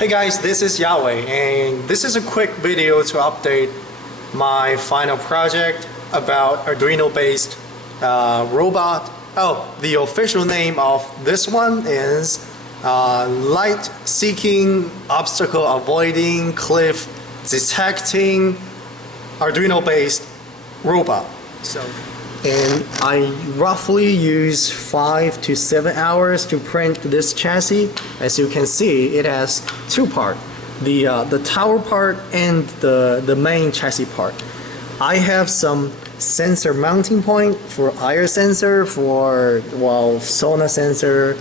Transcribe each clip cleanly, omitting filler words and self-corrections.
Hey guys, this is Yahweh, and this is a quick video to update my final project about Arduino based robot. Oh, the official name of this one is Light Seeking, Obstacle Avoiding, Cliff Detecting Arduino based robot. And I roughly use 5 to 7 hours to print this chassis. As you can see, it has two parts, the tower part and the main chassis part. I have some sensor mounting point for IR sensor, for sonar sensor,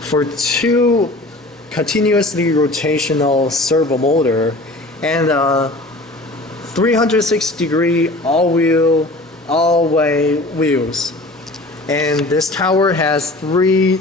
for two continuously rotational servo motor, and 360-degree all-way wheels. And this tower has 3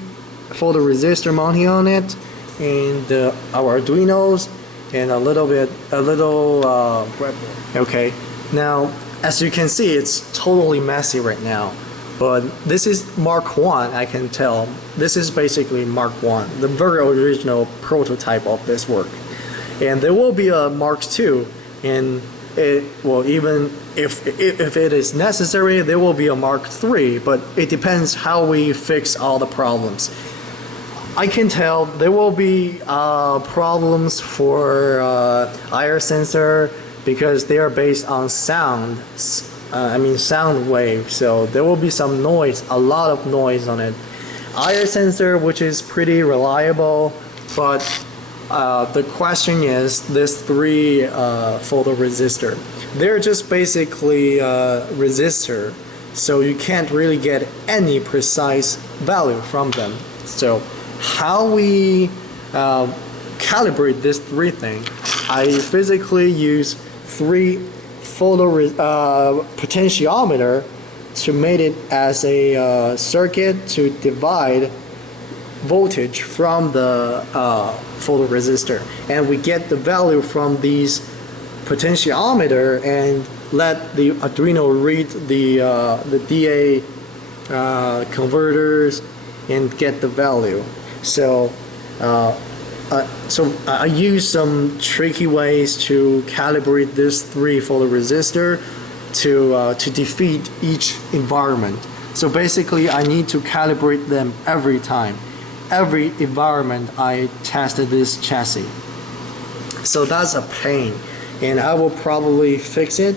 photoresistor mounting on it, and our Arduinos, and a little breadboard. Okay, now as you can see, it's totally messy right now, but this is Mark 1. I can tell this is basically Mark 1, the very original prototype of this work, and there will be a Mark 2, and even if it is necessary, there will be a Mark 3, but it depends how we fix all the problems. I can tell there will be problems for IR sensor because they are based on sound wave, so there will be some noise, a lot of noise on it. IR sensor, which is pretty reliable, but the question is this 3 photoresistor. They're just basically resistor, so you can't really get any precise value from them. So how we calibrate this 3 thing? I physically use 3 potentiometer to make it as a circuit to divide voltage from the photoresistor, and we get the value from these potentiometer and let the Arduino read the DA converters and get the value. So I use some tricky ways to calibrate this 3 photoresistor to defeat each environment. So basically I need to calibrate them every time. Every environment I tested this chassis. So that's a pain, and I will probably fix it,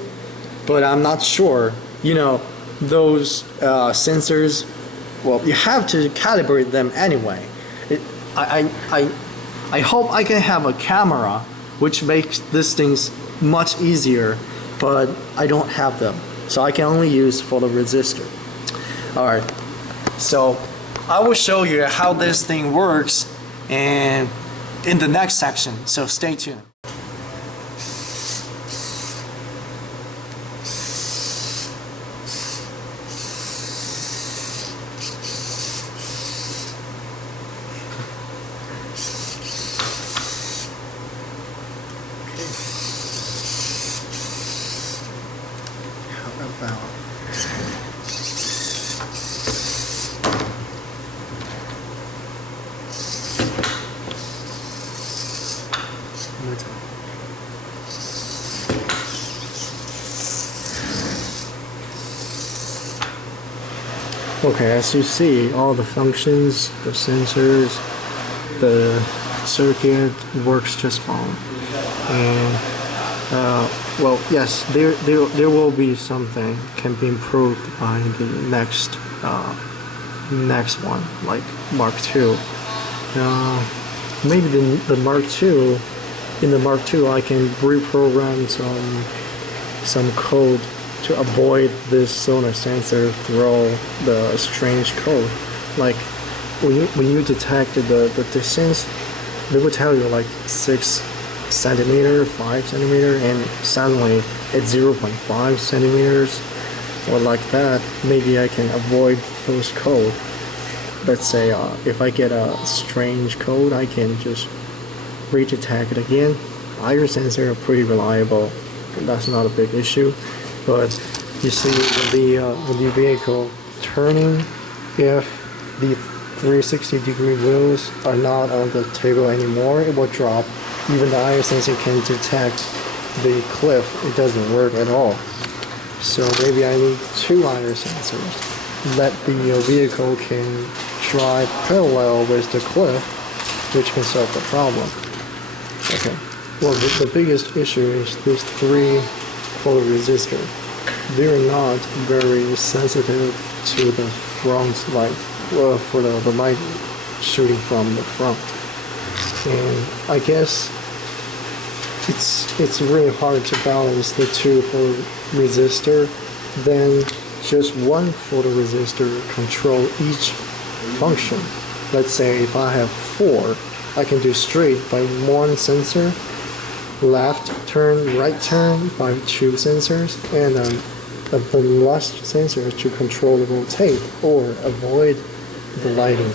but I'm not sure. You know, those sensors, well, you have to calibrate them anyway. I hope I can have a camera which makes these things much easier, but I don't have them, so I can only use photoresistor. Alright, so I will show you how this thing works and in the next section, so stay tuned. Okay, as you see, all the functions, the sensors, the circuit works just fine. And well, yes, there will be something can be improved by the next one, like Mark 2. Maybe the Mark 2. In the Mark 2, I can reprogram some code to avoid this sonar sensor throw the strange code. Like when you detect the distance, they will tell you like 6 centimeter, 5 centimeter, and suddenly it's 0.5 centimeters or like that. Maybe I can avoid those code. Let's say if I get a strange code, I can just redetect it again. IR sensor are pretty reliable. That's not a big issue. But you see, when the vehicle turning, if the 360-degree wheels are not on the table anymore, it will drop even the IR sensor can detect the cliff, it doesn't work at all. So maybe I need 2 IR sensors that the vehicle can drive parallel with the cliff, which can solve the problem. Okay. Well, the biggest issue is these 3 photoresistors. They're not very sensitive to the front light, well, for the light shooting from the front. And I guess it's really hard to balance the 2 photoresistor. Then just 1 photoresistor control each function. Let's say if I have 4, I can do straight by 1 sensor, left turn, right turn by 2 sensors, and the last sensor to control the rotate or avoid the lighting.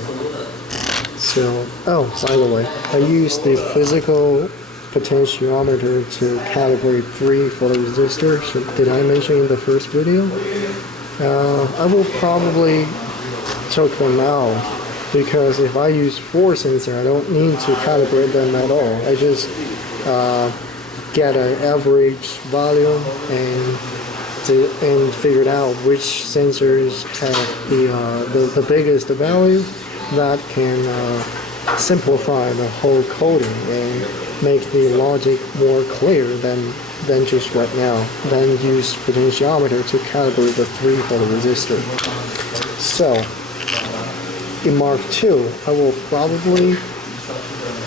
So, oh, by the way, I use the physical potentiometer to calibrate 3 photoresistors. So did I mention in the first video? I will probably take them out, because if I use 4 sensors, I don't need to calibrate them at all. I just get an average volume and figured out which sensors have the biggest value that can simplify the whole coding and make the logic more clear than just right now. Then use potentiometer to calibrate the 3 photoresistors. So in Mark II, I will probably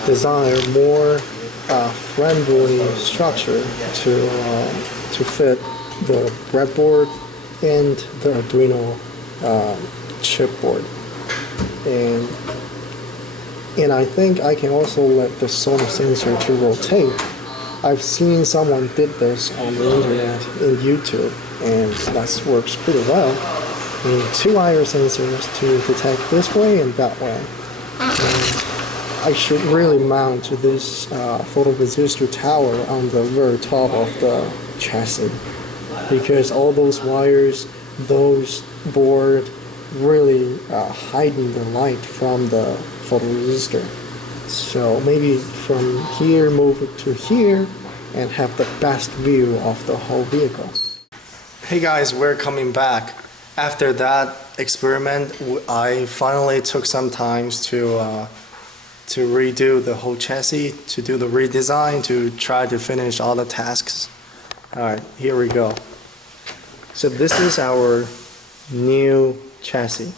design more friendly structure to fit the breadboard and the Arduino chipboard, and I think I can also let the sonar sensor to rotate. I've seen someone did this on the internet in YouTube, and that works pretty well. And 2 IR sensors to detect this way and that way. And I should really mount this photoresistor tower on the very top of the chassis, because all those wires, those board really hiding the light from the photoresistor. So maybe from here move it to here and have the best view of the whole vehicle. Hey guys, we're coming back. After that experiment, I finally took some time to redo the whole chassis, to do the redesign, to try to finish all the tasks. Alright, here we go. So this is our new chassis.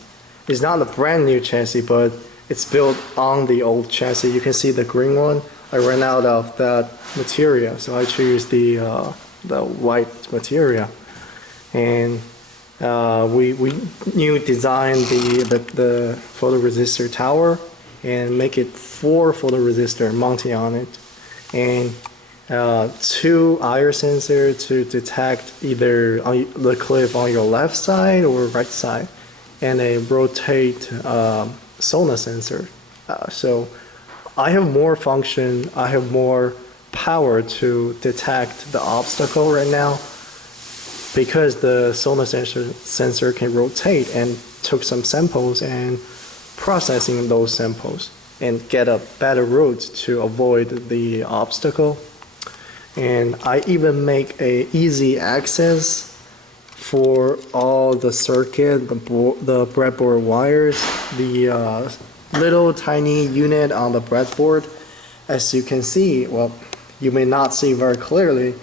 It's not a brand new chassis, but it's built on the old chassis. You can see the green one. I ran out of that material, so I choose the white material. And we new designed the photoresistor tower and make it 4 photoresistor mounted on it, and 2 IR sensors to detect either the cliff on your left side or right side, and a rotate sonar sensor. So I have more function, I have more power to detect the obstacle right now, because the sonar sensor can rotate, and took some samples and processing those samples and get a better route to avoid the obstacle. And I even make a easy access for all the circuit, the breadboard wires, the little tiny unit on the breadboard. As you can see, well, you may not see very clearly.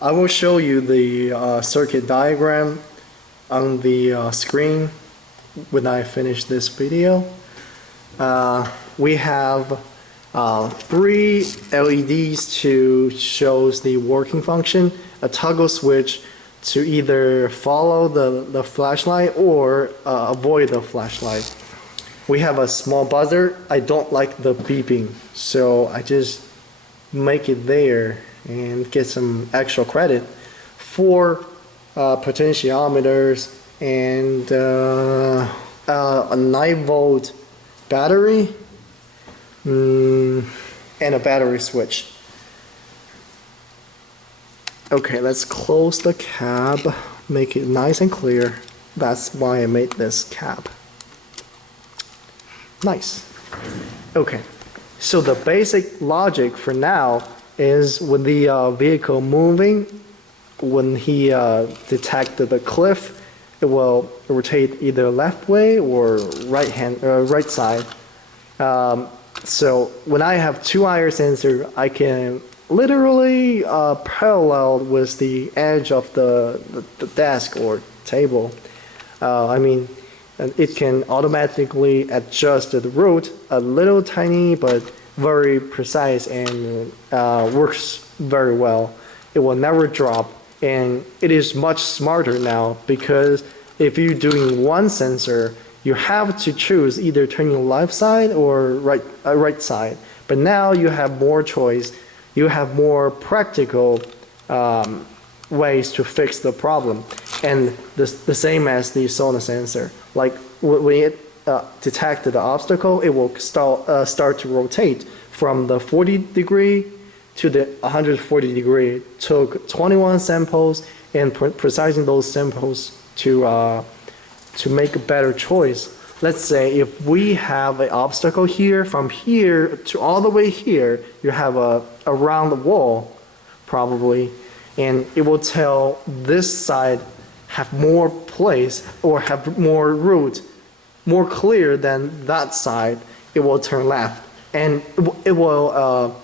I will show you the circuit diagram on the screen when I finish this video. We have 3 LEDs to show the working function, a toggle switch to either follow the flashlight or avoid the flashlight. We have a small buzzer. I don't like the beeping, so I just make it there and get some extra credit. 4 potentiometers and a 9-volt battery, and a battery switch. Okay, let's close the cab, make it nice and clear. That's why I made this cab. Nice. Okay, So the basic logic for now is when the vehicle moving, when he detected the cliff, it will rotate either left way or right side. So when I have two IR sensor, I can literally parallel with the edge of the desk or table. I mean, it can automatically adjust the route a little tiny but very precise and works very well. It will never drop, and it is much smarter now because if you're doing one sensor, you have to choose either turning left side or right side. But now you have more choice. You have more practical ways to fix the problem. And the same as the sonar sensor. Like when it detects the obstacle, it will start to rotate from the 40-degree to the 140-degree. Took 21 samples and precising those samples to make a better choice. Let's say if we have an obstacle here, from here to all the way here, you have a round wall probably, and it will tell this side have more place or have more route, more clear than that side, it will turn left. And it will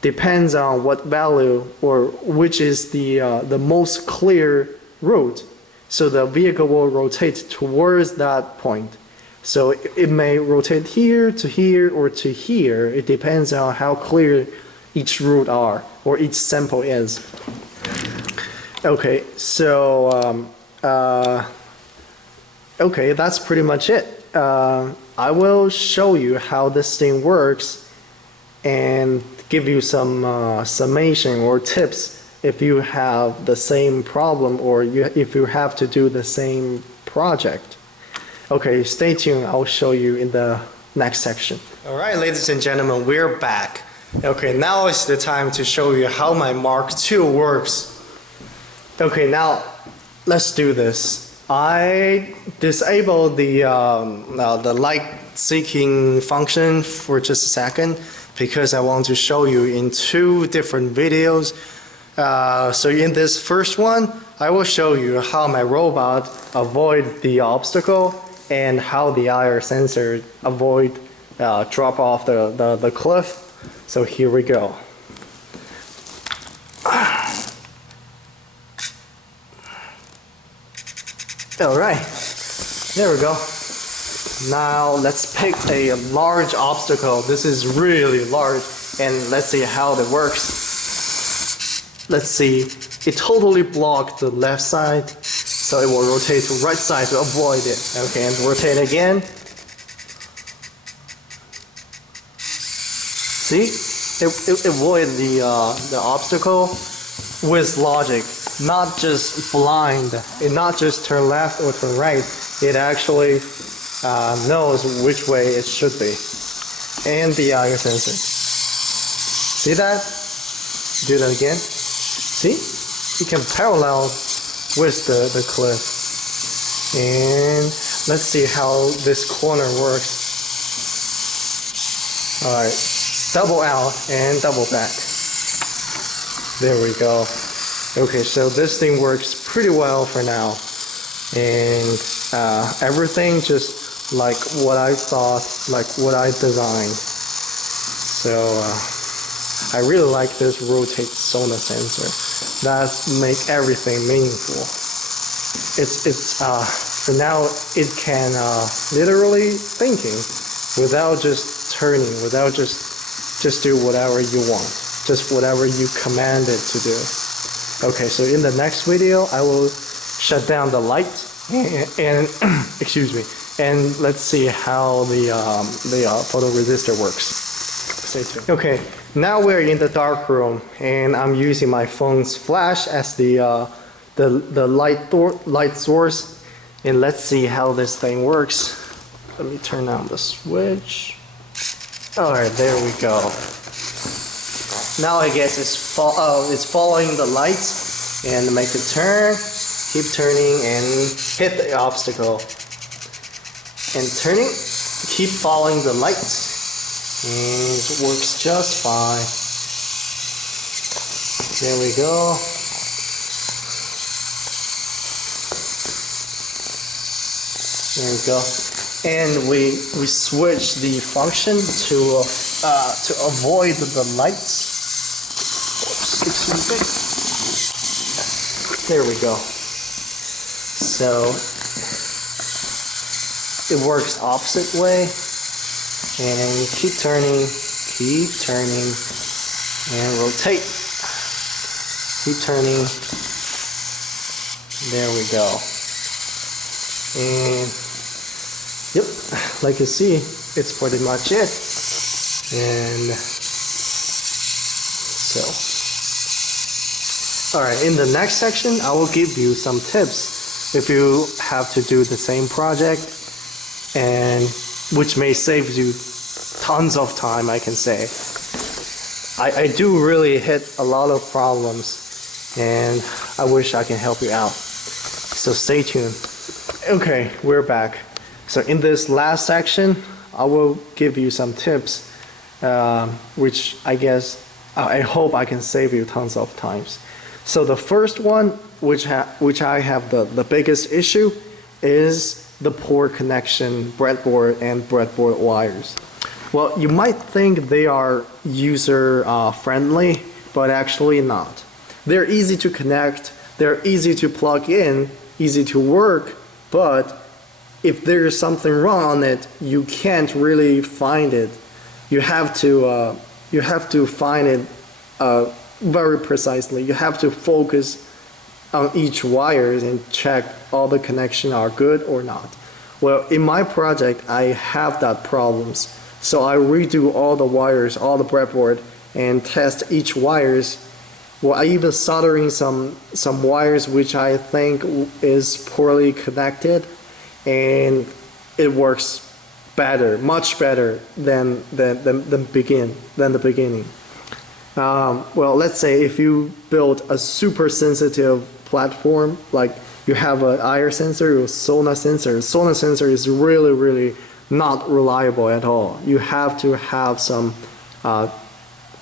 depends on what value or which is the most clear route. So the vehicle will rotate towards that point. So it may rotate here or to here. It depends on how clear each route are or each sample is. Okay, so okay, that's pretty much it. I will show you how this thing works and give you some summation or tips if you have the same problem or if you have to do the same project. Okay, stay tuned. I'll show you in the next section. All right, ladies and gentlemen, we're back. Okay, now is the time to show you how my Mark II works. Okay, now let's do this. I disabled the light-seeking function for just a second because I want to show you in two different videos. So in this first one, I will show you how my robot avoid the obstacle and how the IR sensor avoid drop off the cliff. So here we go. Alright, there we go. Now let's pick a large obstacle. This is really large, and let's see how it works. Let's see, it totally blocked the left side, so it will rotate to right side to avoid it. Okay, and rotate again. See, it avoided the obstacle with logic, not just blind. It not just turn left or turn right. It actually knows which way it should be. And the IR sensor. See that? Do that again. See? You can parallel with the cliff. And let's see how this corner works. Alright, double out and double back. There we go. Okay, so this thing works pretty well for now. And everything just like what I thought, like what I designed. So I really like this rotate sonar sensor. That make everything meaningful. It's for now it can literally thinking without just turning, without just do whatever you want, just whatever you command it to do. Okay, so in the next video I will shut down the light and excuse me, and let's see how the photoresistor works. Stay tuned. Okay, now we're in the dark room and I'm using my phone's flash as the light source, and let's see how this thing works. Let me turn on the switch. Alright, there we go. Now I guess it's following the lights and make a turn, keep turning and hit the obstacle. And turning, keep following the lights and it works just fine. There we go. There we go. And we switch the function to avoid the lights. Oops, excuse me. There we go. So it works opposite way, and you keep turning, and rotate. Keep turning. There we go. And yep, like you see, it's pretty much it. And so, alright, in the next section, I will give you some tips if you have to do the same project, and which may save you tons of time, I can say. I do really hit a lot of problems, and I wish I can help you out. So stay tuned. Okay, we're back. So in this last section, I will give you some tips, which I hope I can save you tons of times. So the first one, which I have the biggest issue, is the poor connection breadboard and breadboard wires. Well, you might think they are user friendly, but actually not. They're easy to connect, they're easy to plug in, easy to work, but if there's something wrong on it, you can't really find it. You have to find it very precisely. You have to focus on each wires and check all the connections are good or not. Well, in my project, I have that problems. So I redo all the wires, all the breadboard, and test each wires. Well, I even soldering some wires which I think is poorly connected, and it works better, much better than the beginning. Well, let's say if you build a super sensitive platform, like you have an IR sensor or sonar sensor. Sonar sensor is really not reliable at all. You have to have some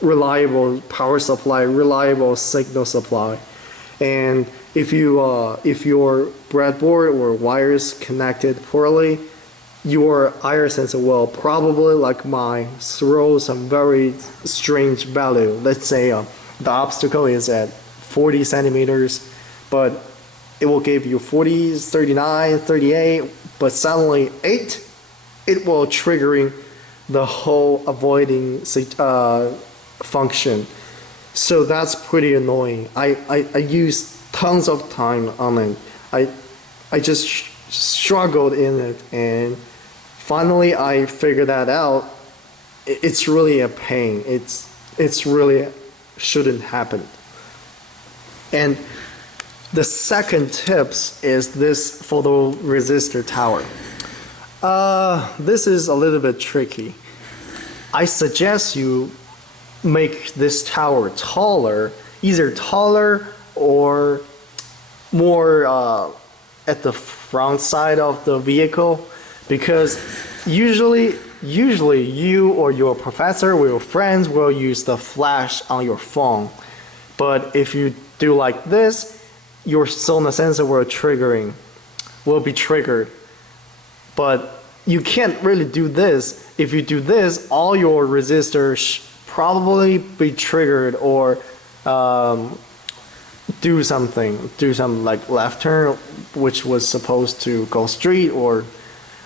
reliable power supply, reliable signal supply. And if your breadboard or wires connected poorly, your IR sensor will probably, like mine, throw some very strange value. Let's say the obstacle is at 40 centimeters, but it will give you 40, 39, 38, but suddenly 8, it will triggering the whole avoiding function. So that's pretty annoying. I use tons of time on it. I just struggled in it, and finally I figured that out. It's really a pain. It's really shouldn't happen. And the second tips is this photoresistor tower. This is a little bit tricky. I suggest you make this tower taller, either taller or more at the front side of the vehicle, because usually you or your professor or your friends will use the flash on your phone. But if you do like this, your sonar sensor will be triggered. But you can't really do this. If you do this, all your resistors probably be triggered or do some like left turn, which was supposed to go straight, or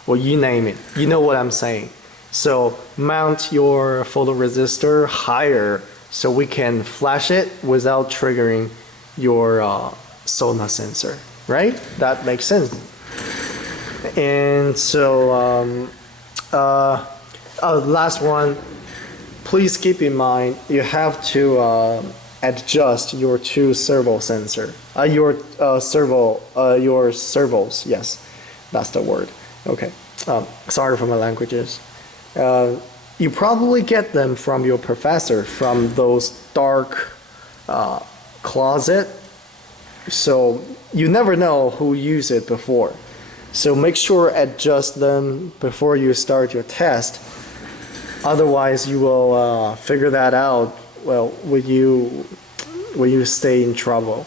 you name it. You know what I'm saying. So mount your photoresistor higher so we can flash it without triggering your sonar sensor, right? That makes sense. And so last one, please keep in mind you have to adjust your two servo sensor, your servos. Yes, that's the word. Okay. Sorry for my languages. You probably get them from your professor, from those dark closet. So you never know who used it before. So make sure adjust them before you start your test. Otherwise, you will figure that out, well, when you stay in trouble.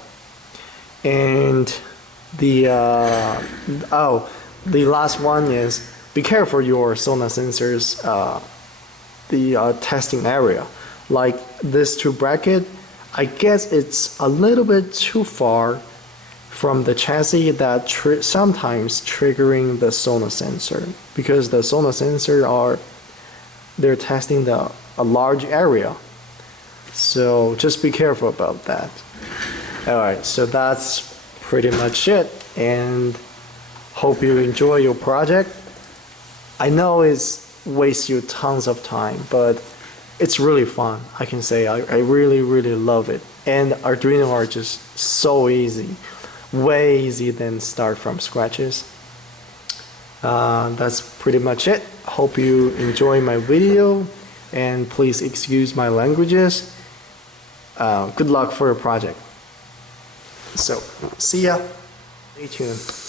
And the the last one is be careful your sonar sensors, the testing area. Like this two bracket, I guess it's a little bit too far from the chassis that sometimes triggering the sonar sensor, because the sonar sensor they're testing a large area. So just be careful about that. Alright, so that's pretty much it, and hope you enjoy your project. I know it's wastes you tons of time, but it's really fun. I can say I really, really love it. And Arduino are just so easy, way easy than start from scratches. That's pretty much it. Hope you enjoy my video, and please excuse my languages. Good luck for your project. So, see ya. Stay tuned.